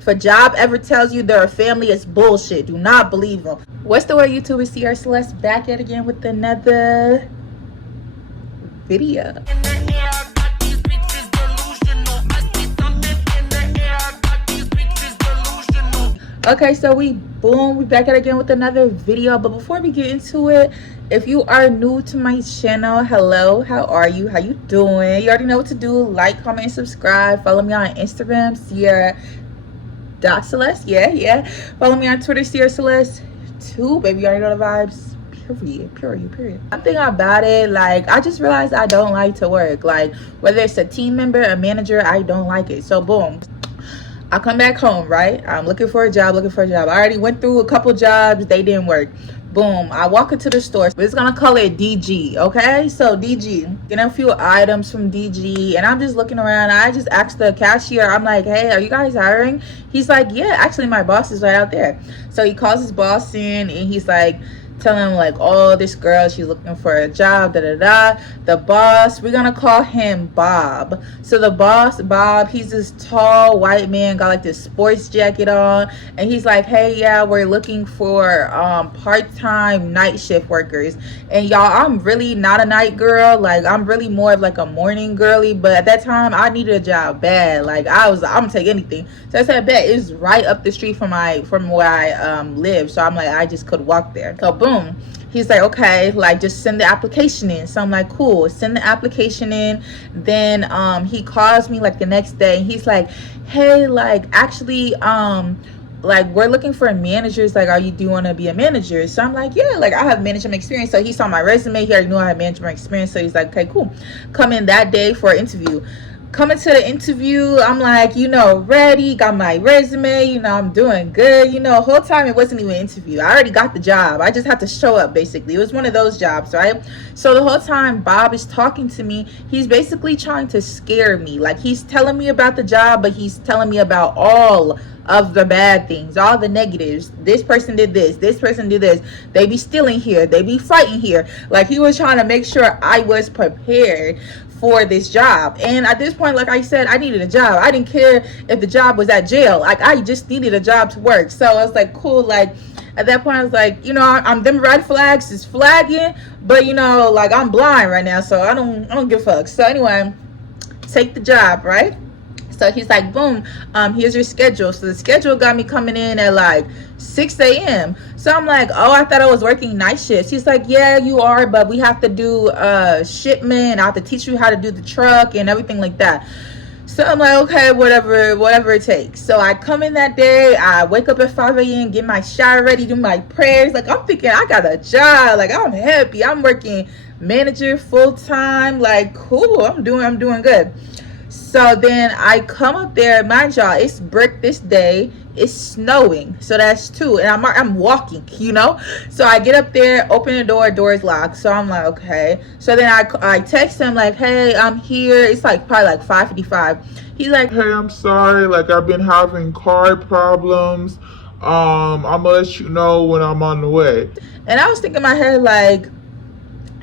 If a job ever tells you they're a family, it's bullshit. Do not believe them. What's the word, YouTube? Is Ciara Celeste back yet again with another video. Okay, so we back at again with another video. But before we get into it, if you are new to my channel, hello, how are you? How you doing? You already know what to do. Like, comment, and subscribe. Follow me on Instagram, Ciara.Celeste. Yeah. Follow me on Twitter, Ciara Celeste too. Baby, you already know the vibes. Period. I'm thinking about it, like, I just realized I don't like to work. Like, whether it's a team member, a manager, I don't like it. So boom, I come back home, right? I'm looking for a job. I already went through a couple jobs. They didn't work. Boom, I walk into the store. We're just gonna call it DG, okay? So DG, getting a few items from DG, and I'm just looking around. I just asked the cashier, I'm like, hey, are you guys hiring? He's like, yeah, actually my boss is right out there. So he calls his boss in, and he's like, telling him like, oh, this girl, she's looking for a job, The boss, we're gonna call him Bob. So the boss, Bob, he's this tall white man, got like this sports jacket on, and he's like, hey, yeah, we're looking for part-time night shift workers. And y'all, I'm really not a night girl. Like, I'm really more of like a morning girly, but at that time I needed a job bad. Like, I'm gonna take anything. So I said, bet, it's right up the street from where I live. So I'm like, I just could walk there. So boom, he's like, okay, like, just send the application in. So I'm like, cool, send the application in. Then he calls me like the next day, and he's like, hey, like, actually like, we're looking for managers. Like, do you want to be a manager? So I'm like, yeah, like, I have management experience. So he saw my resume. He already knew I had management experience. So he's like, okay, cool, come in that day for an interview. Coming to the interview, I'm like, ready, got my resume, I'm doing good. The whole time it wasn't even an interview. I already got the job. I just had to show up, basically. It was one of those jobs, right? So the whole time Bob is talking to me, he's basically trying to scare me. Like, he's telling me about the job, but he's telling me about all of the bad things, all the negatives. This person did this person did this. They be stealing here, they be fighting here. Like, he was trying to make sure I was prepared for this job. And at this point, like I said, I needed a job. I didn't care if the job was at jail. Like, I just needed a job to work. So I was like, cool. Like, at that point I was like, I'm them red flags is flagging, but like, I'm blind right now, so I don't give a fuck. So anyway, take the job, right? So he's like, boom, here's your schedule. So the schedule got me coming in at like 6 a.m. So I'm like, oh, I thought I was working night shifts. He's like, yeah, you are, but we have to do shipment. I have to teach you how to do the truck and everything like that. So I'm like, okay, whatever it takes. So I come in that day, I wake up at 5 a.m., get my shower ready, do my prayers. Like, I'm thinking I got a job. Like, I'm happy. I'm working manager full time. Like, cool. I'm doing good. So then I come up there, mind y'all, it's brick this day, it's snowing, so that's two, and I'm walking, so I get up there, open the door is locked. So I'm like, okay. So then I text him like, hey, I'm here. It's like probably like 5:55. He's like, hey, I'm sorry, like, I've been having car problems. I'm gonna let you know when I'm on the way. And I was thinking in my head, like,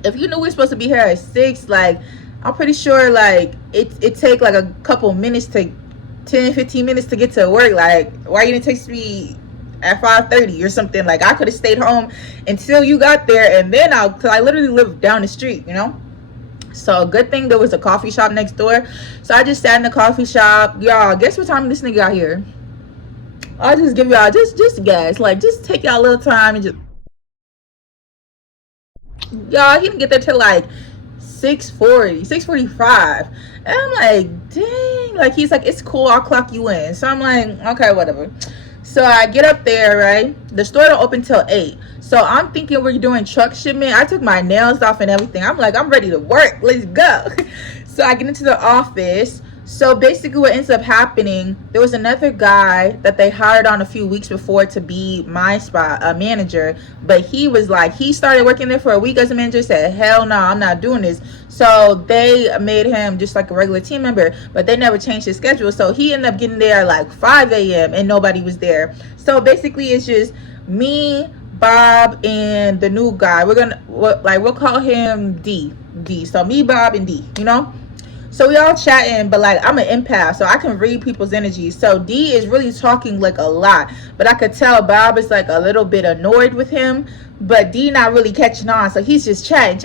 if you knew we were supposed to be here at 6, like, I'm pretty sure like it take like a couple minutes to 10-15 minutes to get to work. Like, why you didn't text me at 5:30 or something? Like, I could have stayed home until you got there, and then cause I literally live down the street, So good thing there was a coffee shop next door. So I just sat in the coffee shop. Y'all, guess what time this nigga got here? I'll just give y'all just guess. Like, just take y'all a little time and just, y'all, he didn't get there till like 6:45. And I'm like, dang. Like, he's like, it's cool, I'll clock you in. So I'm like, okay, whatever. So I get up there, right? The store don't open till 8. So I'm thinking we're doing truck shipment. I took my nails off and everything. I'm like, I'm ready to work. Let's go. So I get into the office. So basically what ends up happening, there was another guy that they hired on a few weeks before to be my spot, a manager. But he was like, he started working there for a week as a manager, said, hell no, I'm not doing this. So they made him just like a regular team member, but they never changed his schedule. So he ended up getting there like 5 a.m. and nobody was there. So basically it's just me, Bob, and the new guy. We'll call him D. So me, Bob, and D, So we all chatting, but like I'm an empath, so I can read people's energy. So D is really talking like a lot, but I could tell Bob is like a little bit annoyed with him, but D not really catching on, so he's just chatting.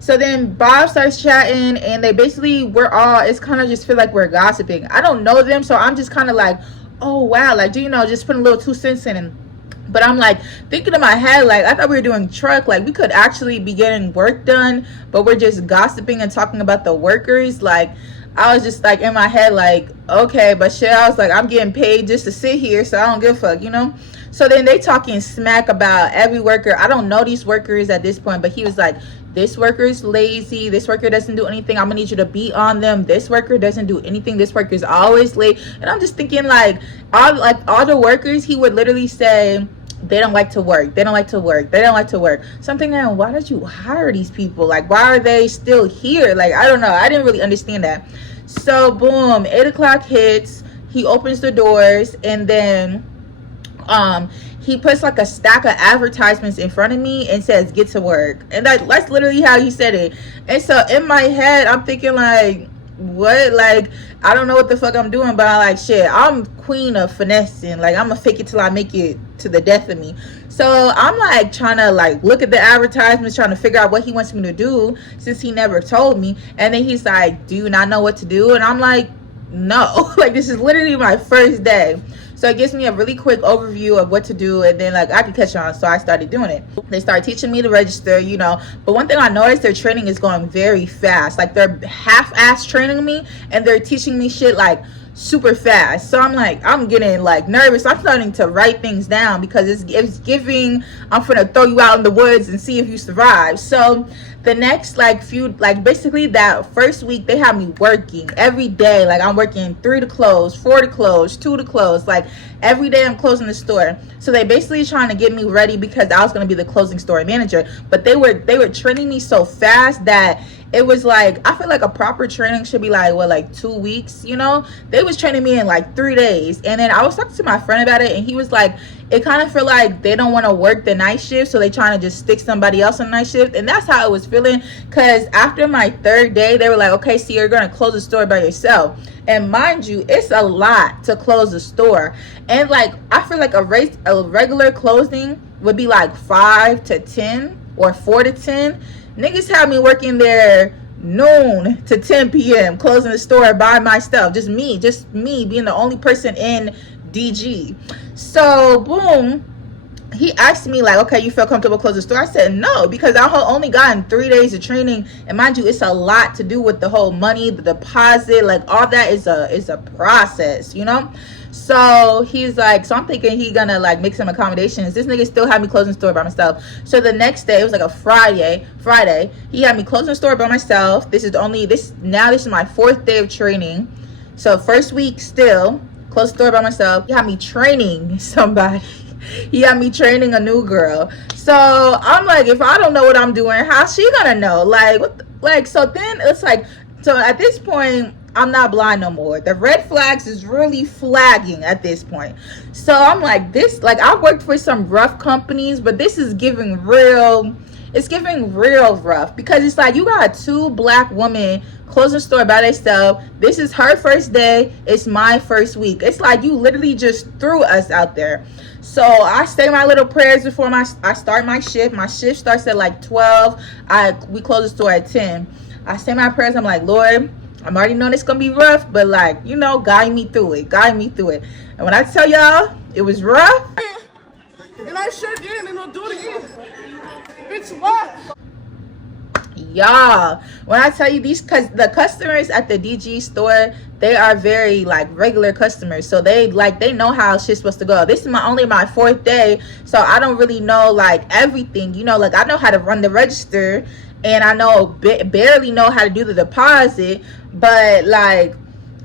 So then Bob starts chatting, and they basically, we're all, it's kind of just feel like we're gossiping. I don't know them, so I'm just kind of like, oh wow, like, do you know, just putting a little 2 cents in. And but I'm like thinking in my head, like, I thought we were doing truck, like we could actually be getting work done, but we're just gossiping and talking about the workers. Like, I was just like in my head like, okay, but shit, I was like, I'm getting paid just to sit here, so I don't give a fuck, you know. So then they talking smack about every worker. I don't know these workers at this point, but he was like, this worker is lazy, this worker doesn't do anything, I'm gonna need you to beat on them, this worker doesn't do anything, this worker is always late. And I'm just thinking like all the workers, he would literally say they don't like to work, they don't like to work, they don't like to work. So I'm thinking, why did you hire these people? Like, why are they still here? Like, I don't know, I didn't really understand that. So boom, 8 o'clock hits, he opens the doors, and then he puts like a stack of advertisements in front of me and says, get to work. And that's literally how he said it. And so in my head, I'm thinking like, what? Like, I don't know what the fuck I'm doing, but I'm like, shit, I'm queen of finessing. Like, I'm gonna fake it till I make it to the death of me. So I'm like trying to like look at the advertisements, trying to figure out what he wants me to do, since he never told me. And then he's like, do you not know what to do? And I'm like, no. Like, this is literally my first day. So it gives me a really quick overview of what to do, and then like I could catch on. So I started doing it. They started teaching me to register, you know. But one thing I noticed, their training is going very fast. Like, they're half-ass training me, and they're teaching me shit like super fast. So I'm like, I'm getting like nervous. I'm starting to write things down because it's giving, I'm gonna throw you out in the woods and see if you survive. So the next basically that first week, they have me working every day. Like, I'm working 3 to close, 4 to close, 2 to close. Like, every day I'm closing the store. So they basically trying to get me ready because I was going to be the closing store manager. But they were training me so fast that it was like, I feel like a proper training should be like, what, like 2 weeks, you know? They was training me in like 3 days. And then I was talking to my friend about it, and he was like, it kind of feel like they don't want to work the night shift, so they trying to just stick somebody else on the night shift. And that's how it was feeling, because after my 3rd day, they were like, okay, so you're going to close the store by yourself. And mind you, it's a lot to close the store. And like, I feel like a regular closing would be like 5 to 10 or 4 to 10. Niggas had me working there noon to 10 p.m. closing the store by myself. Just me being the only person in DG. So boom, he asked me like, okay, you feel comfortable closing the store? I said no, because I only gotten 3 days of training, and mind you, it's a lot to do with the whole money, the deposit, like all that is a process, you know. So he's like, so I'm thinking he gonna like make some accommodations. This nigga still had me closing the store by myself. So the next day, it was like a Friday, he had me closing the store by myself. This is my 4th day of training. So first week, still close the store by myself. He had me training somebody. He had me training a new girl. So I'm like, if I don't know what I'm doing, how's she gonna know? Like, so then it's like, so at this point, I'm not blind no more. The red flags is really flagging at this point. So I'm like, this, like, I worked for some rough companies, but this is giving real, it's giving real rough, because it's like, you got 2 black women closing the store by themselves. This is her first day. It's my first week. It's like, you literally just threw us out there. So I say my little prayers before I start my shift. My shift starts at like 12. We close the store at 10. I say my prayers. I'm like, Lord, I'm already knowing it's gonna be rough, but like, you know, guide me through it. And when I tell y'all it was rough, and I sure did, and I'll do it again. Bitch, what? Y'all, when I tell you the customers at the DG store, they are very like regular customers, so they know how shit's supposed to go. This is only my 4th day, so I don't really know like everything, you know. Like, I know how to run the register, and I know barely know how to do the deposit, but like,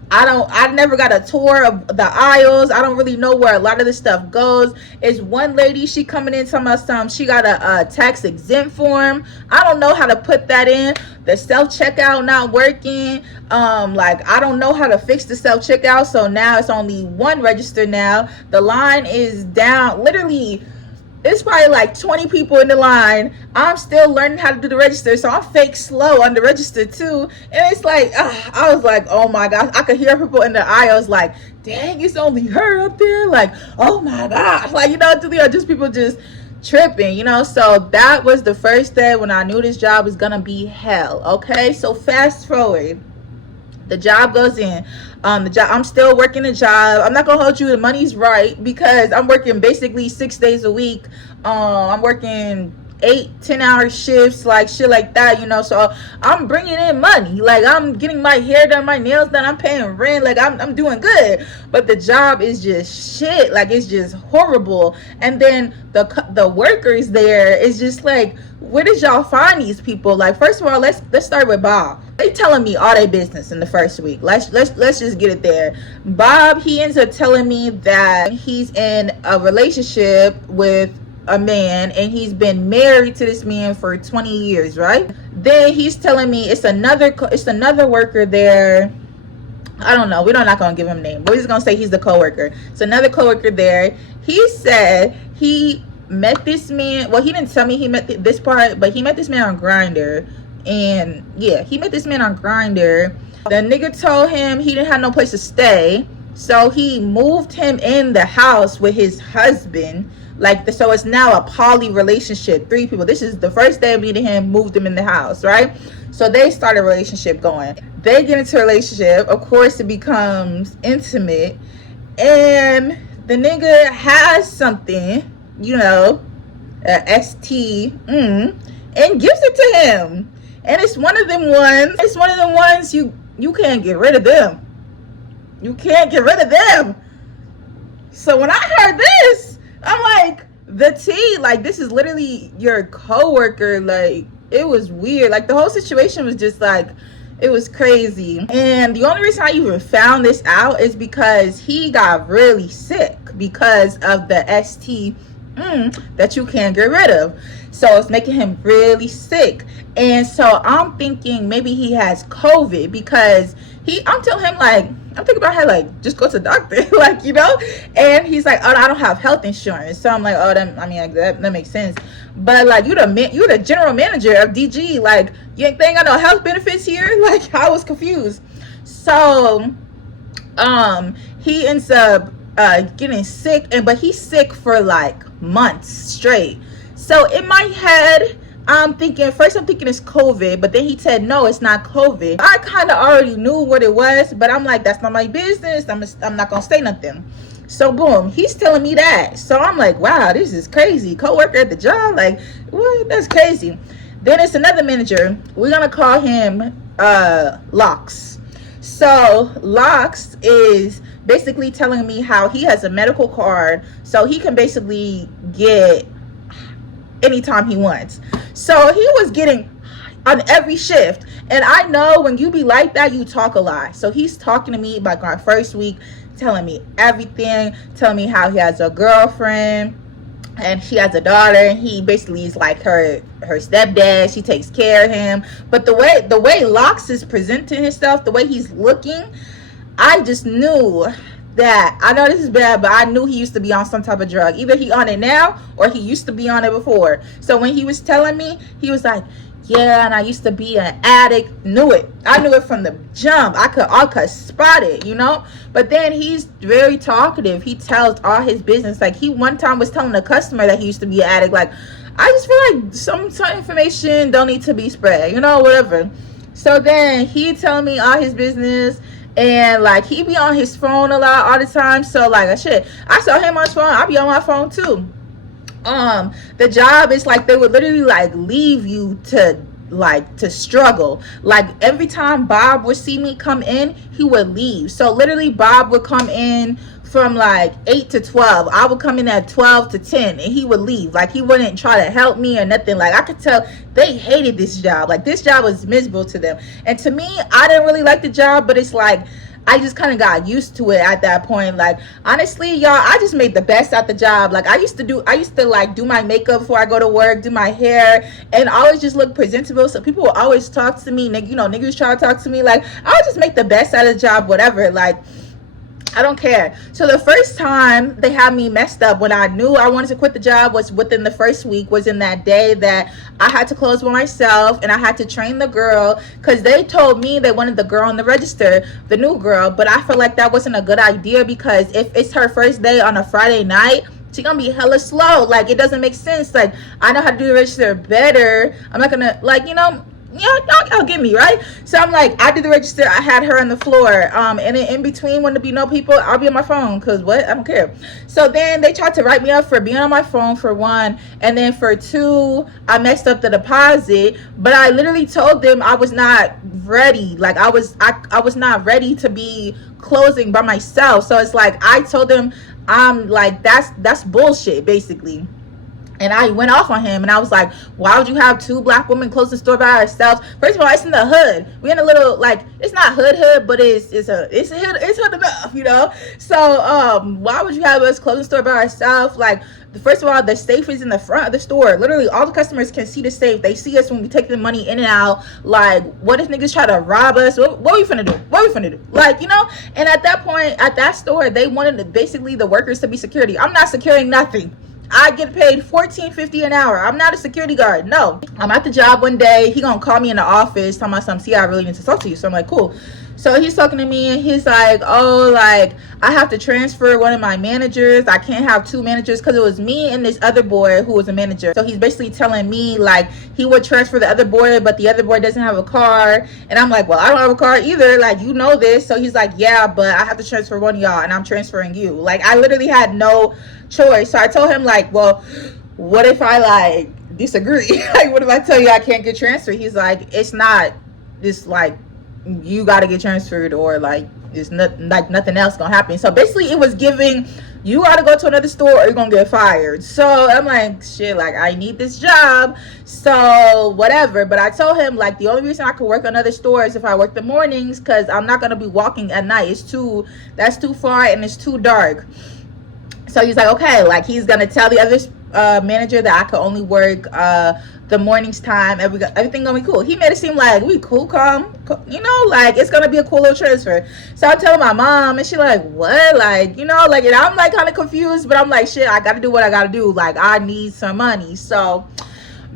I never got a tour of the aisles. I don't really know where a lot of this stuff goes. It's one lady, she coming in talking about something. She got a tax exempt form. I don't know how to put that in. The self-checkout not working. Like, I don't know how to fix the self-checkout. So now it's only one register now. The line is down. Literally, It's probably like 20 people in the line. I'm still learning how to do the register, so I'm fake slow on the register too. And it's like, I was like, oh my gosh. I could hear people in the aisles like, dang, it's only her up there. Like, oh my gosh. Like, just people just tripping, So that was the first day when I knew this job was gonna be hell. Okay, so fast forward. The job goes in. I'm still working the job. I'm not gonna hold you. The money's right because I'm working basically 6 days a week. I'm working 8-10 hour shifts, like shit like that, So I'm bringing in money. Like I'm getting my hair done, my nails done. I'm paying rent. Like I'm doing good. But the job is just shit. Like it's just horrible. And then the workers there is just like, where did y'all find these people? Like, first of all, let's start with Bob. They telling me all their business in the first week. Let's just get it there. Bob, he ends up telling me that he's in a relationship with a man and he's been married to this man for 20 years, right? Then he's telling me it's another worker there. I don't know. We're not gonna give him a name. We're just gonna say he's the coworker. It's another coworker there. He said he met this man. Well, he didn't tell me he met this part, but he met this man on Grindr. And yeah, he met this man on Grindr. The nigga told him he didn't have no place to stay, so he moved him in the house with his husband. So it's now a poly relationship. 3 people. This is the first day of meeting him, moved him in the house, right? So they start a relationship going. They get into a relationship. Of course, it becomes intimate. And the nigga has something, a ST, and gives it to him. And it's one of them ones you can't get rid of them. You can't get rid of them. So when I heard this, I'm like, the tea, like, this is literally your coworker. Like, it was weird. Like, the whole situation was just like, it was crazy. And the only reason I even found this out is because he got really sick because of the ST that you can't get rid of. So it's making him really sick. And so I'm thinking maybe he has COVID because I'm telling him, like, I'm thinking about how, like, just go to the doctor, like, and he's like, oh, I don't have health insurance. So I'm like, oh, that makes sense. But like, you the general manager of DG, like, they ain't got no health benefits here. Like, I was confused. So he ends up getting sick, but he's sick for like months straight. So in my head, I'm thinking it's COVID, but then he said, no, it's not COVID. I kind of already knew what it was, but I'm like, that's not my business. I'm not going to say nothing. So boom, he's telling me that. So I'm like, wow, this is crazy. Coworker at the job, like, what? That's crazy. Then it's another manager. We're going to call him Locks. So Locks is basically telling me how he has a medical card, so he can basically get anytime he wants. So he was getting on every shift, and I know when you be like that, you talk a lot. So he's talking to me like my first week, telling me everything, telling me how he has a girlfriend and she has a daughter, and he basically is like her stepdad. She takes care of him. But the way Locks is presenting himself, the way he's looking, I just knew that, I know this is bad, but I knew he used to be on some type of drug. Either he on it now or he used to be on it before. So when he was telling me, he was like, yeah, and I used to be an addict. I knew it from the jump. I could spot it, But then he's very talkative. He tells all his business. Like, he one time was telling a customer that he used to be an addict. Like, I just feel like some information don't need to be spread, whatever. So then he telling me all his business. And like, he be on his phone a lot all the time. So like, I saw him on his phone. I be on my phone too. The job is like, they would literally like leave you to struggle. Like, every time Bob would see me come in, he would leave. So literally, Bob would come in from like 8 to 12. I would come in at 12 to 10, and he would leave. Like, he wouldn't try to help me or nothing. Like, I could tell they hated this job. Like, this job was miserable to them. And to me, I didn't really like the job, but it's like, I just kind of got used to it at that point. Like, honestly, y'all, I just made the best out the job. Like, I used to like do my makeup before I go to work, do my hair, and always just look presentable. So people will always talk to me. Niggas try to talk to me. Like, I would just make the best out of the job, whatever. Like, I don't care. So the first time they had me messed up when I knew I wanted to quit the job was within the first week, was in that day that I had to close by myself and I had to train the girl, because they told me they wanted the girl on the register, the new girl, but I felt like that wasn't a good idea, because if it's her first day on a Friday night, she gonna be hella slow. Like, it doesn't make sense. Like, I know how to do the register better. I'm not gonna, like, you know, y'all get me, right? So I'm like, I did the register, I had her on the floor, and then in between, when there be no people, I'll be on my phone, because what, I don't care. So then they tried to write me up for being on my phone, for one, and then for two, I messed up the deposit. But I literally told them I was not ready. Like, I was not ready to be closing by myself. So it's like, I told them, I'm like, that's bullshit, basically. And I went off on him, and I was like, why would you have two black women close the store by ourselves? First of all, it's in the hood. We're in a little, like, it's not hood, but it's hood enough, you know? So, why would you have us close the store by ourselves? Like, first of all, the safe is in the front of the store. Literally, all the customers can see the safe. They see us when we take the money in and out. Like, what if niggas try to rob us? What are we finna do? What are we finna do? Like, you know? And at that point, at that store, they wanted basically the workers to be security. I'm not securing nothing. I get paid $14.50 an hour. I'm not a security guard. No. I'm at the job one day. He gonna call me in the office, talking about something. See, I really need to talk to you. So I'm like, cool. So he's talking to me, and he's like, oh, like, I have to transfer one of my managers. I can't have two managers, because it was me and this other boy who was a manager. So he's basically telling me, like, he would transfer the other boy, but the other boy doesn't have a car. And I'm like, well, I don't have a car either. Like, you know this. So he's like, yeah, but I have to transfer one of y'all, and I'm transferring you. Like, I literally had no choice. So I told him, like, well, what if I, like, disagree? Like, what if I tell you I can't get transferred? He's like, it's not just, like, you got to get transferred, or like it's not, like, nothing else gonna happen. So basically it was giving, you got to go to another store or you're gonna get fired. So I'm like, shit, like, I need this job, so whatever. But I told him, like, the only reason I could work on other stores if I work the mornings, because I'm not gonna be walking at night. That's too far, and it's too dark. So he's like, okay, like, he's gonna tell the other manager that I could only work the mornings time. Everything gonna be cool. He made it seem like we cool, calm, you know, like, it's gonna be a cool little transfer. So I tell my mom, and she like, what? Like, you know, like, and I'm like kind of confused, but I'm like, shit, I gotta do what I gotta do. Like, I need some money. So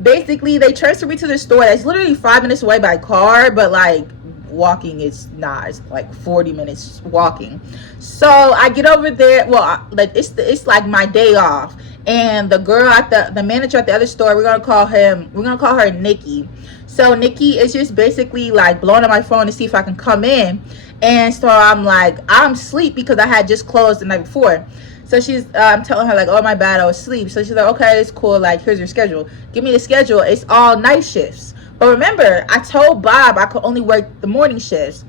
basically they transferred me to the store that's literally 5 minutes away by car, but like, walking it's not, it's like 40 minutes walking. So I get over there, well, like, it's like my day off, and the girl at the manager at the other store, we're gonna call her Nikki. So Nikki is just basically like blowing on my phone to see if I can come in. And so I'm like, I'm asleep, because I had just closed the night before. So she's I'm telling her, like, oh, my bad, I was asleep. So she's like, okay, it's cool, like, here's your schedule. Give me the schedule. It's all night shifts. But remember, I told Bob I could only work the morning shifts.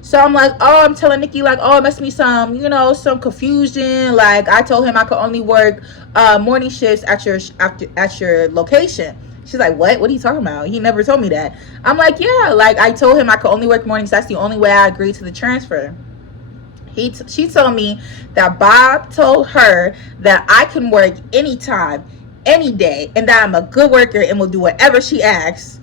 So I'm like, oh, I'm telling Nikki, like, oh, it must be some, you know, some confusion. Like, I told him I could only work morning shifts at your location. She's like, what are you talking about? He never told me that. I'm like, yeah, like, I told him I could only work mornings. That's the only way I agreed to the transfer. She told me that Bob told her that I can work anytime, any day, and that I'm a good worker and will do whatever she asks.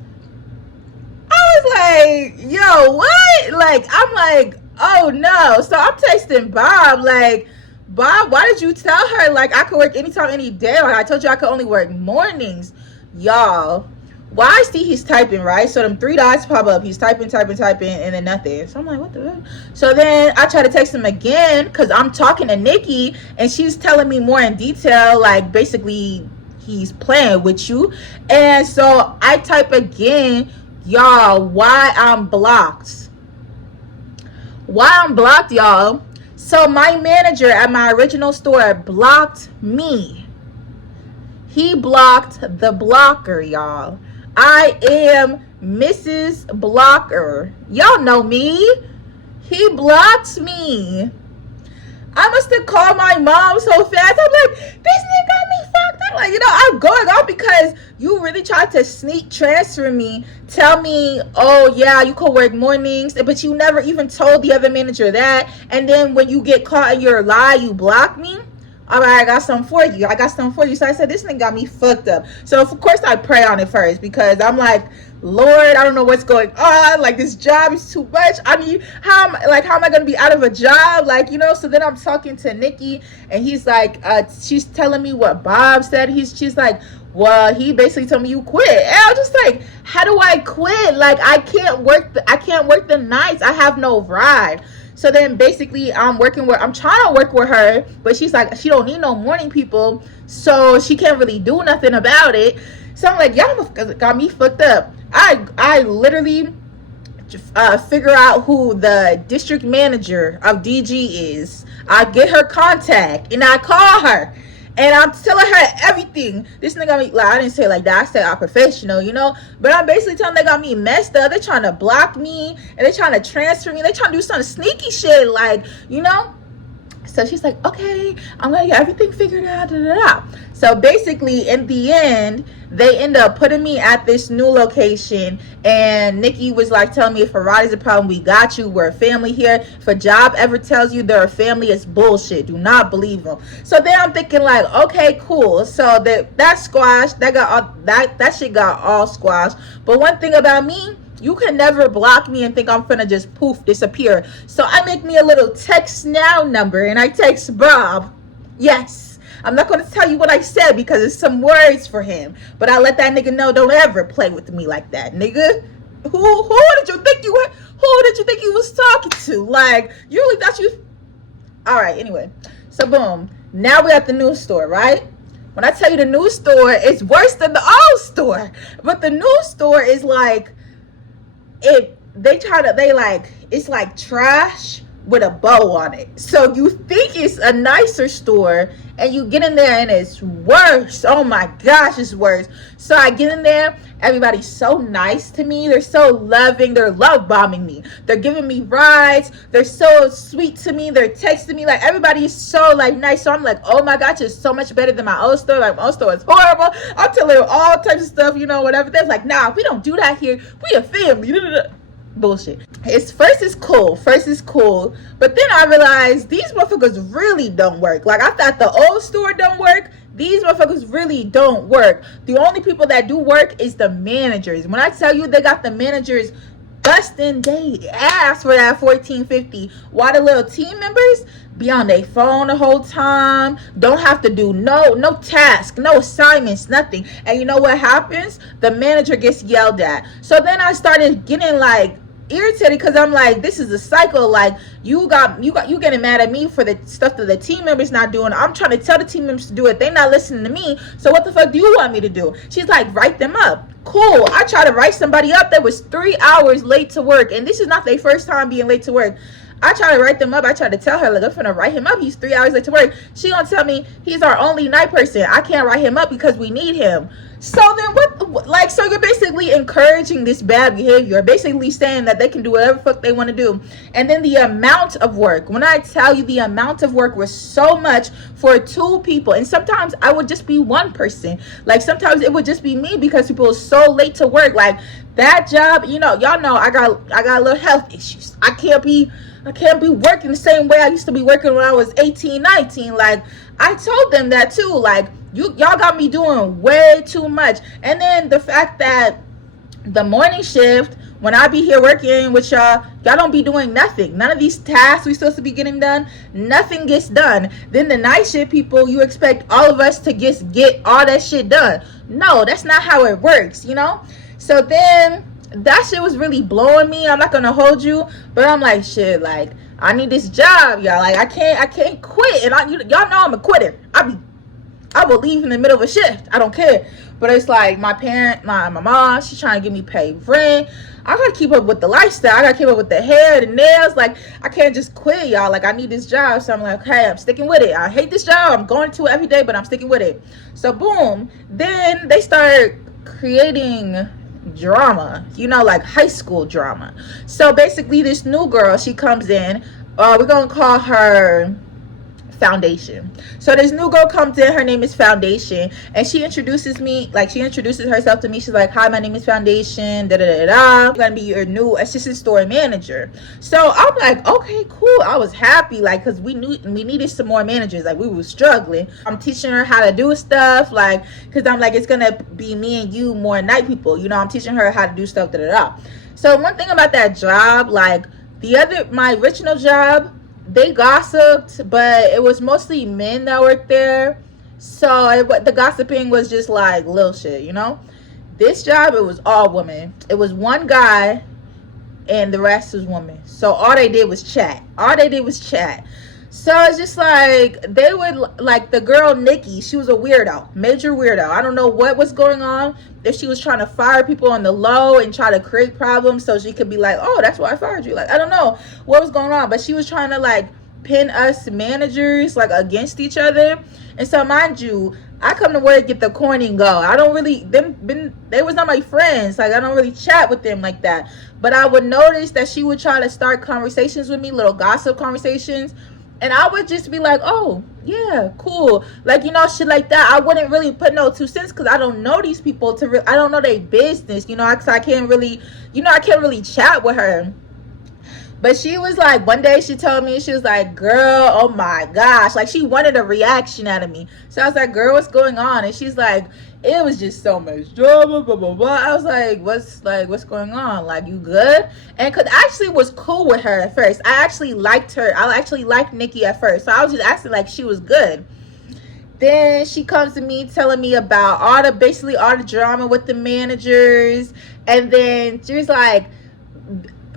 I was like, yo, what? Like, I'm like, oh no. So I'm texting Bob, like, Bob, why did you tell her, like, I could work anytime, any day? Like, I told you I could only work mornings. Y'all, why I see he's typing, right? So them 3 dots pop up. He's typing, and then nothing. So I'm like, what the heck? So then I try to text him again, because I'm talking to Nikki, and she's telling me more in detail, like, basically he's playing with you. And so I type again, y'all, why I'm blocked, y'all. So my manager at my original store blocked me. He blocked the blocker, y'all. I am Mrs. Blocker. Y'all know me. He blocked me. I must have called my mom so fast. I'm like, this nigga got me fucked up. Like, you know, I'm going off because you really tried to sneak transfer me. Tell me, oh, yeah, you could work mornings. But you never even told the other manager that. And then when you get caught in your lie, you block me. all right, I got something for you. I got something for you. So I said, this nigga got me fucked up. So of course I pray on it first because I'm like, Lord, I don't know what's going on. Like, this job is too much. I mean, how am I gonna be out of a job? Like, you know. So then I'm talking to Nikki, and he's like, she's telling me what Bob said. She's like, well, he basically told me you quit. And I was just like, how do I quit? Like, I can't work the nights. I have no ride. So then basically I'm trying to work with her, but she's like, she don't need no morning people, so she can't really do nothing about it. So I'm like, y'all got me fucked up. I literally figure out who the district manager of DG is. I get her contact and I call her. And I'm telling her everything. This nigga got me, like, I didn't say it like that. I said I'm professional, you know. But I'm basically telling them they got me messed up. They're trying to block me. And they're trying to transfer me. They're trying to do some sneaky shit, like, you know. So she's like, okay, I'm going to get everything figured out. Da, da, da. So basically, in the end, they end up putting me at this new location. And Nikki was like telling me, if a ride is a problem, we got you. We're a family here. If a job ever tells you they're a family, it's bullshit. Do not believe them. So then I'm thinking like, okay, cool. So that squashed. That shit got all squashed. But one thing about me, you can never block me and think I'm finna just poof disappear. So I make me a little text now number and I text Bob. Yes, I'm not gonna tell you what I said because it's some words for him. But I let that nigga know, don't ever play with me like that, nigga. Who did you think you were? Who did you think you was talking to? Like, you really thought you? All right. Anyway, so boom. Now we're at the new store, right? When I tell you the new store is worse than the old store, but the new store is like. It's like trash with a bow on it. So you think it's a nicer store and you get in there and it's worse. Oh my gosh, it's worse. So I get in there, everybody's so nice to me. They're so loving. They're love bombing me. They're giving me rides. They're so sweet to me. They're texting me. Like, everybody is so like nice. So I'm like, oh my gosh, it's so much better than my old store. Like, my old store is horrible. I'm telling them all types of stuff, you know, whatever. They're like, nah, we don't do that here. We a family. Bullshit. First is cool, but then I realized these motherfuckers really don't work. Like, I thought the old store don't work. These motherfuckers really don't work. The only people that do work is the managers. When I tell you they got the managers busting they ass for that $14.50, while the little team members be on their phone the whole time, don't have to do no task, no assignments, nothing. And you know what happens? The manager gets yelled at. So then I started getting like irritated because I'm like, this is a cycle. Like, you getting mad at me for the stuff that the team members not doing. I'm trying to tell the team members to do it. They not listening to me. So what the fuck do you want me to do? She's like, write them up. Cool. I try to write somebody up that was 3 hours late to work, and this is not their first time being late to work. I try to write them up. I try to tell her, like, I'm finna write him up. He's 3 hours late to work. She gonna tell me he's our only night person. I can't write him up because we need him. So then so you're basically encouraging this bad behavior, basically saying that they can do whatever fuck they want to do. And then the amount of work, when I tell you the amount of work was so much for 2 people, and sometimes I would just be one person. Like, sometimes it would just be me because people are so late to work. Like, that job, you know, y'all know I got a little health issues. I can't be working the same way I used to be working when I was 18, 19. Like, I told them that too. Like, y'all got me doing way too much. And then the fact that the morning shift, when I be here working with y'all don't be doing nothing. None of these tasks we supposed to be getting done, nothing gets done. Then the night shift people, you expect all of us to just get all that shit done. No, that's not how it works, you know? So then that shit was really blowing me. I'm not gonna hold you, but I'm like, shit, like, I need this job, y'all. Like, I can't quit. And y'all know I'm a quitter. I will leave in the middle of a shift. I don't care. But it's like my mom, she's trying to get me paid rent. I gotta keep up with the lifestyle. I gotta keep up with the hair, the nails. Like, I can't just quit, y'all. Like, I need this job. So I'm like, hey, I'm sticking with it. I hate this job. I'm going to it every day, but I'm sticking with it. So boom. Then they start creating drama, you know, like high school drama. So basically, this new girl, she comes in. We're gonna call her Foundation. So this new girl comes in, her name is Foundation, and she introduces herself to me. She's like, hi, my name is Foundation, da da da da, I'm gonna be your new assistant store manager. So I'm like, okay, cool. I was happy, like, because we needed some more managers, like we were struggling. I'm teaching her how to do stuff, like, because I'm like, it's gonna be me and you more night people, you know. I'm teaching her how to do stuff, da da da. So one thing about that job, like my original job, they gossiped, but it was mostly men that worked there. So the gossiping was just like little shit, you know. This job, it was all women. It was one guy and the rest was women. So all they did was chat. So it's just like, they would, like, the girl Nikki, she was a weirdo, major weirdo. I don't know what was going on, if she was trying to fire people on the low and try to create problems so she could be like, oh, that's why I fired you. Like, I don't know what was going on, but she was trying to, like, pin us managers, like, against each other. And so, mind you, I come to work, get the corny and go. I don't really, they was not my friends. Like, I don't really chat with them like that. But I would notice that she would try to start conversations with me, little gossip conversations. And I would just be like, oh, yeah, cool. Like, you know, shit like that. I wouldn't really put no 2 cents because I don't know these people. I don't know their business, you know, because I can't really, you know, I can't really chat with her. But she was like, one day she told me, she was like, girl, oh my gosh. Like, she wanted a reaction out of me. So I was like, girl, what's going on? And she's like, it was just so much drama, blah, blah, blah. I was like, what's going on? Like, you good? And because I actually was cool with her at first. I actually liked her. I actually liked Nikki at first. So I was just asking, like, she was good. Then she comes to me telling me about basically all the drama with the managers. And then she was like,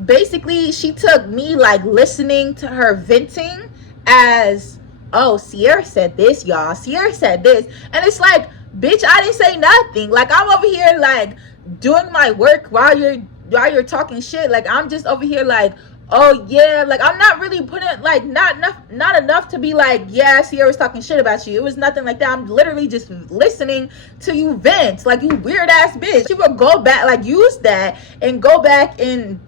basically she took me, like, listening to her venting as, oh, Ciara said this, y'all. Ciara said this. And it's like, bitch, I didn't say nothing. Like, I'm over here, like, doing my work while you're talking shit. Like, I'm just over here like, oh yeah, like, I'm not really putting, like, not enough to be like, yeah, Ciara's talking shit about you. It was nothing like that. I'm literally just listening to you vent, like, you weird ass bitch. She would go back, like, use that and go back and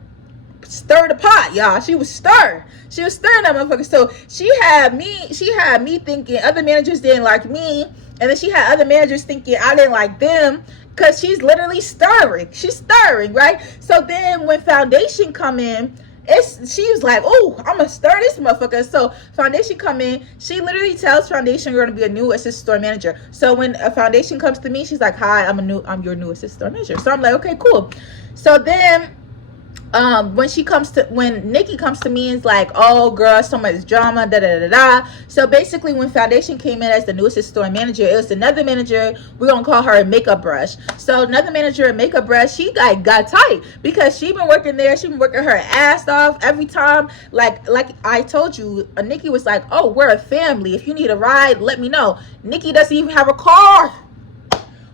stir the pot, y'all. She was stirring that motherfucker. So she had me thinking other managers didn't like me, and then she had other managers thinking I didn't like them, because she's literally stirring. She's stirring, right? So then when Foundation come in, she was like, oh, I'm gonna stir this motherfucker. So Foundation come in, she literally tells Foundation you're gonna be a new assistant store manager. So when a Foundation comes to me, she's like, hi, I'm your new assistant store manager. So I'm like, okay, cool. So then when Nikki comes to me and is like, oh girl, so much drama, da da da da. So basically when Foundation came in as the new assistant store manager, it was another manager, we're gonna call her a Makeup Brush. So another manager, a Makeup Brush, she got tight because she been working there, she been working her ass off every time. Like I told you, Nikki was like, oh, we're a family, if you need a ride, let me know. Nikki doesn't even have a car.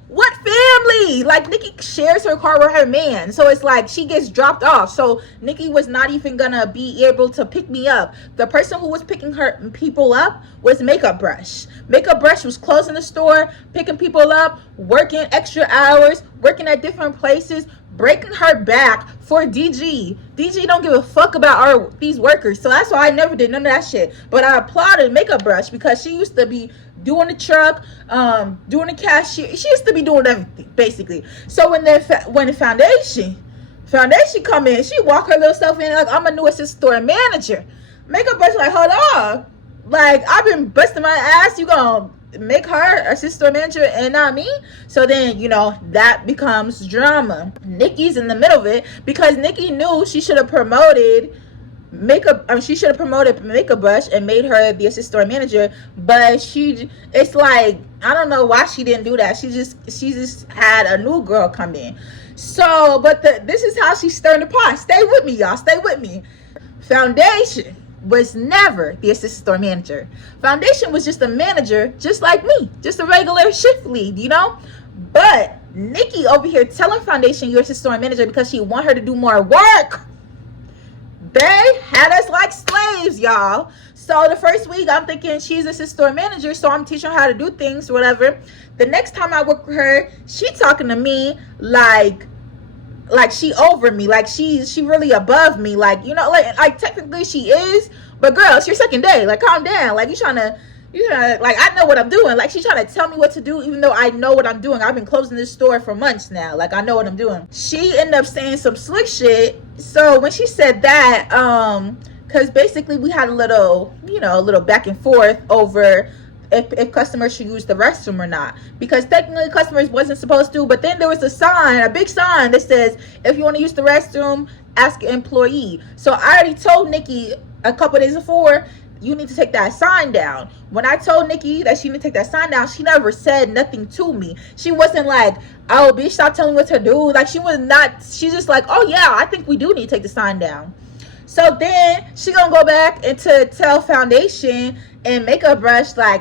What family? Like, Nikki shares her car with her man. So it's like she gets dropped off. So Nikki was not even gonna be able to pick me up. The person who was picking her people up was Makeup Brush. Makeup Brush was closing the store, picking people up, working extra hours, working at different places, breaking her back for DG. DG don't give a fuck about these workers. So that's why I never did none of that shit. But I applauded Makeup Brush because she used to be doing the truck, doing the cashier. She used to be doing everything, basically. So when the Foundation come in, she walk her little self in like, I'm a new assistant store manager. Makeup Brush like, hold on. Like, I've been busting my ass. You gonna make her assistant store manager and not me? So then, you know, that becomes drama. Nikki's in the middle of it because Nikki knew she should have promoted Makeup Brush and made her the assistant store manager, but it's like, I don't know why she didn't do that. She just had a new girl come in. So, but this is how she stirred the pot. Stay with me, y'all. Stay with me. Foundation was never the assistant store manager. Foundation was just a manager, just like me, just a regular shift lead, you know. But Nikki over here telling Foundation you're assistant store manager because she want her to do more work. They had us like slaves, y'all. So the first week, I'm thinking she's assistant store manager, so I'm teaching her how to do things, whatever. The next time I work with her, she talking to me like she over me, like she really above me, like, you know, like technically she is, But girl, it's your second day. Like, calm down. Like, you trying to, like, I know what I'm doing. Like, she's trying to tell me what to do, even though I know what I'm doing. I've been closing this store for months now. Like, I know what I'm doing. She ended up saying some slick shit. So when she said that, because basically we had a little back and forth over if customers should use the restroom or not, because technically customers wasn't supposed to, but then there was a big sign that says, if you want to use the restroom, ask an employee. So I already told Nikki a couple days before, you need to take that sign down. When I told Nikki that she need to take that sign down, she never said nothing to me. She wasn't like, oh bitch, stop telling me what to do. Like, she's just like, oh yeah, I think we do need to take the sign down. So then she gonna go back into tell Foundation and Makeup Brush, like,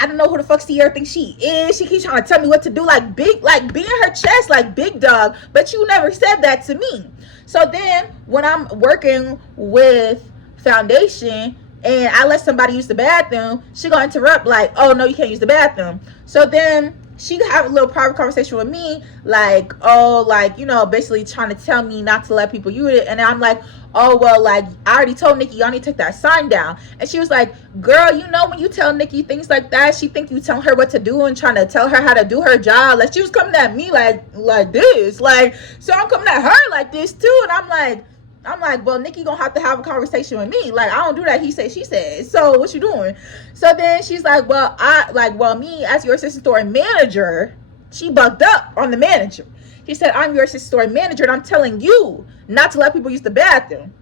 I don't know who the fuck Ciara thinks she is. She keeps trying to tell me what to do, like be in her chest, like big dog. But you never said that to me. So then when I'm working with Foundation and I let somebody use the bathroom, she gonna interrupt like, oh no, you can't use the bathroom. So then she have a little private conversation with me, like, oh, like, basically trying to tell me not to let people use it. And I'm like, oh, well, like, I already told Nikki, y'all need to take that sign down. And she was like, girl, when you tell Nikki things like that, she think you telling her what to do and trying to tell her how to do her job. Like, she was coming at me like this. Like, so I'm coming at her like this too. And I'm like, well, Nikki gonna have to have a conversation with me. Like, I don't do that. He said, she said. So what you doing? So then she's like, well, me as your assistant store manager, she bugged up on the manager. She said, I'm your assistant store manager and I'm telling you not to let people use the bathroom.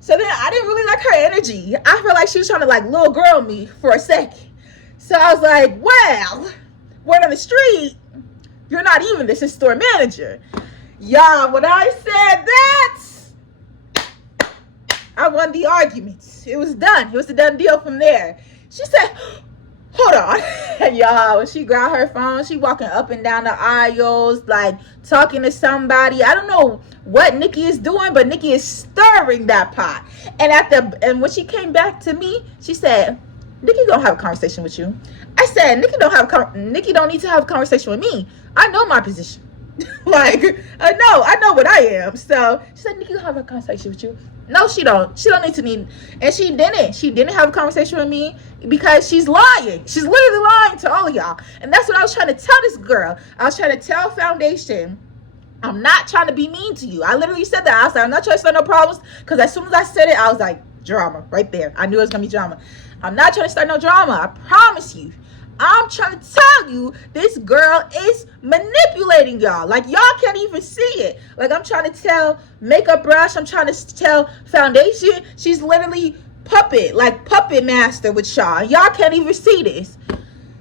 So then I didn't really like her energy. I felt like she was trying to like little girl me for a second. So I was like, well, word on the street, you're not even the assistant store manager. Y'all, when I said that, I won the argument. It was done. It was a done deal from there. She said, hold on. And y'all, when she grabbed her phone, she walking up and down the aisles, like talking to somebody. I don't know what Nikki is doing, but Nikki is stirring that pot. And when she came back to me, she said, Nikki gonna have a conversation with you. I said, Nikki don't need to have a conversation with me. I know my position. Like, I know what I am. So she said, Nikki gonna have a conversation with you. No, she don't. She don't need. And she didn't. She didn't have a conversation with me because she's lying. She's literally lying to all of y'all. And that's what I was trying to tell this girl. I was trying to tell Foundation, I'm not trying to be mean to you. I literally said that. I was like, I'm not trying to start no problems. Because as soon as I said it, I was like, drama right there. I knew it was going to be drama. I'm not trying to start no drama. I promise you. I'm trying to tell you, this girl is manipulating y'all. Like, y'all can't even see it. Like, I'm trying to tell Makeup Brush, I'm trying to tell Foundation, she's literally puppet master with y'all. Y'all can't even see this.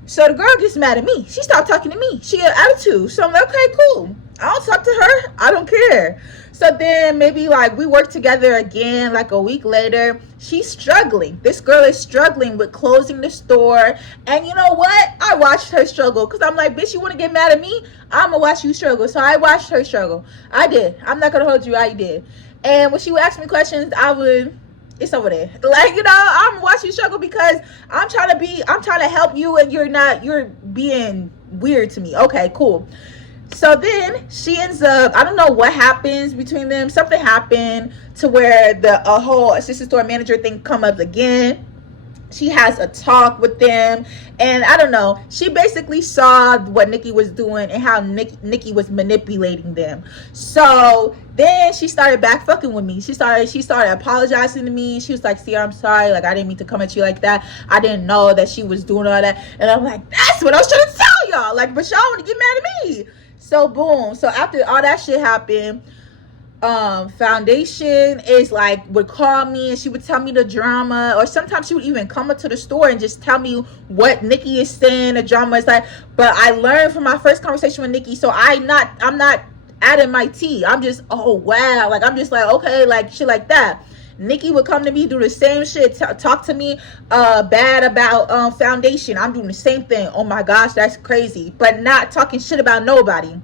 So the girl gets mad at me. She stopped talking to me. She had attitude. So I'm like, okay, cool. I don't talk to her. I don't care. So then maybe like we work together again like a week later. She's struggling. This girl is struggling with closing the store. And you know what? I watched her struggle because I'm like, bitch, you want to get mad at me? I'm going to watch you struggle. So I watched her struggle. I did. I'm not going to hold you. I did. And when she would ask me questions, it's over there. Like, I'm gonna watch you struggle because I'm trying to help you and you're being weird to me. Okay, cool. So then she ends up, I don't know what happens between them. Something happened to where a whole assistant store manager thing come up again. She has a talk with them, and I don't know. She basically saw what Nikki was doing and how Nikki was manipulating them. So then she started back fucking with me. She started apologizing to me. She was like, "Ciara, I'm sorry. Like, I didn't mean to come at you like that. I didn't know that she was doing all that." And I'm like, that's what I was trying to tell y'all. Like, but y'all want to get mad at me. So boom. So after all that shit happened, Foundation is like would call me and she would tell me the drama, or sometimes she would even come up to the store and just tell me what Nikki is saying the drama is like. But I learned from my first conversation with Nikki, so I'm not adding my tea. I'm just, oh wow, like I'm just like, okay, like shit like that. Nikki would come to me, do the same shit, talk to me bad about Foundation. I'm doing the same thing. Oh my gosh, that's crazy. But not talking shit about nobody.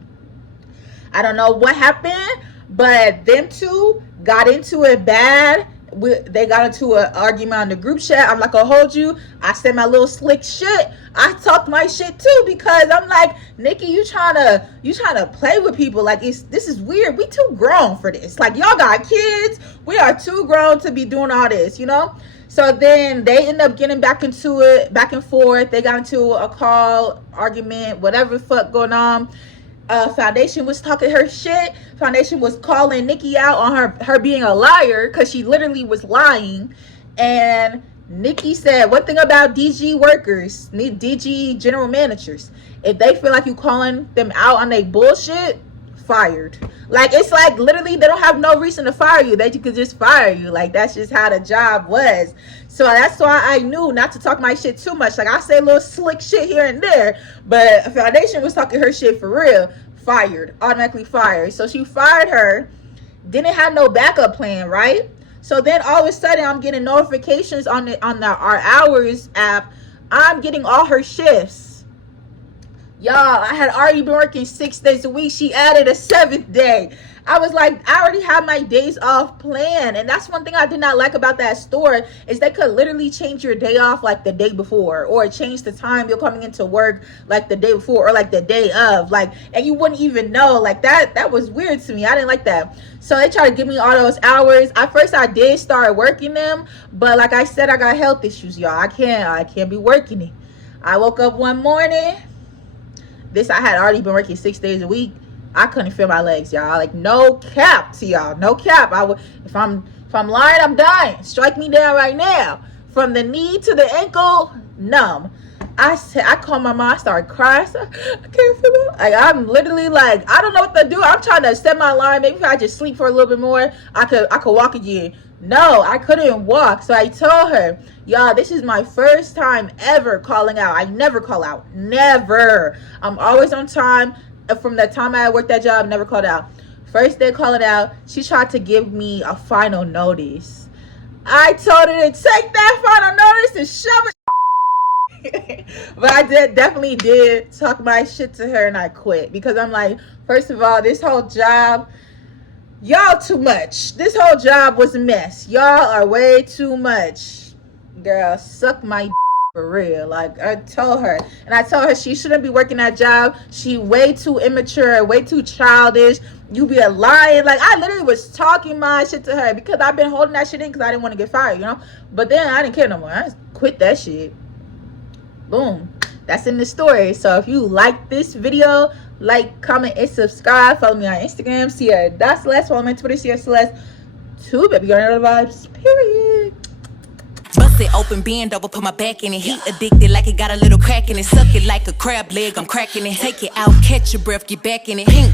I don't know what happened, but them two got into it bad they got into an argument on the group chat. I'm like, I'll hold you. I said my little slick shit. I talked my shit too, because I'm like, Nikki, you trying to play with people. Like, this is weird. We too grown for this. Like, y'all got kids. We are too grown to be doing all this, you know? So then they end up getting back into it, back and forth. They got into a call, argument, whatever the fuck going on. Foundation was talking her shit. Foundation was calling Nikki out on her being a liar, because she literally was lying. And Nikki said, one thing about DG workers, DG general managers, if they feel like you calling them out on their bullshit, fired. Like, it's like literally they don't have no reason to fire you. They could just fire you. Like, that's just how the job was. So that's why I knew not to talk my shit too much. Like, I say a little slick shit here and there, but Foundation was talking her shit for real. Fired. Automatically fired. So she fired her. Didn't have no backup plan, right? So then all of a sudden I'm getting notifications on our hours app. I'm getting all her shifts. Y'all, I had already been working 6 days a week. She added a 7th day. I was like, I already have my days off planned. And that's one thing I did not like about that store, is they could literally change your day off like the day before, or change the time you're coming into work like the day before, or like the day of, like, and you wouldn't even know. Like, that was weird to me. I didn't like that. So they tried to give me all those hours. At first I did start working them, but like I said, I got health issues, y'all. I can't be working it. I woke up one morning. I had already been working 6 days a week. I couldn't feel my legs, y'all. Like, no cap to y'all. No cap. If I'm lying, I'm dying. Strike me down right now. From the knee to the ankle, numb. I called my mom. I started crying. I can't feel it. Like, I'm literally like, I don't know what to do. I'm trying to set my alarm. Maybe if I just sleep for a little bit more, I could walk again. No, I couldn't walk. So I told her, y'all, this is my first time ever calling out. I never call out. Never. I'm always on time. From the time I worked that job, never called out. First day calling out, she tried to give me a final notice. I told her to take that final notice and shove it. But I definitely did talk my shit to her, and I quit. Because I'm like, first of all, this whole job, y'all too much. This whole job was a mess. Y'all are way too much. Girl, suck my for real. Like, I told her. And I told her she shouldn't be working that job. She way too immature, way too childish. You be a lion. Like, I literally was talking my shit to her, because I've been holding that shit in because I didn't want to get fired, you know? But then I didn't care no more. I just quit that shit. Boom. That's in the story. So if you like this video, like, comment, and subscribe. Follow me on Instagram, Ciara Celeste. Follow me on Twitter, Ciara Celeste. Too, baby, you know the vibes. Period. Bust it open, bend over, put my back in it. Heat addicted like it got a little crack in it. Suck it like a crab leg, I'm cracking it. Take it out, catch your breath, get back in it. Pink.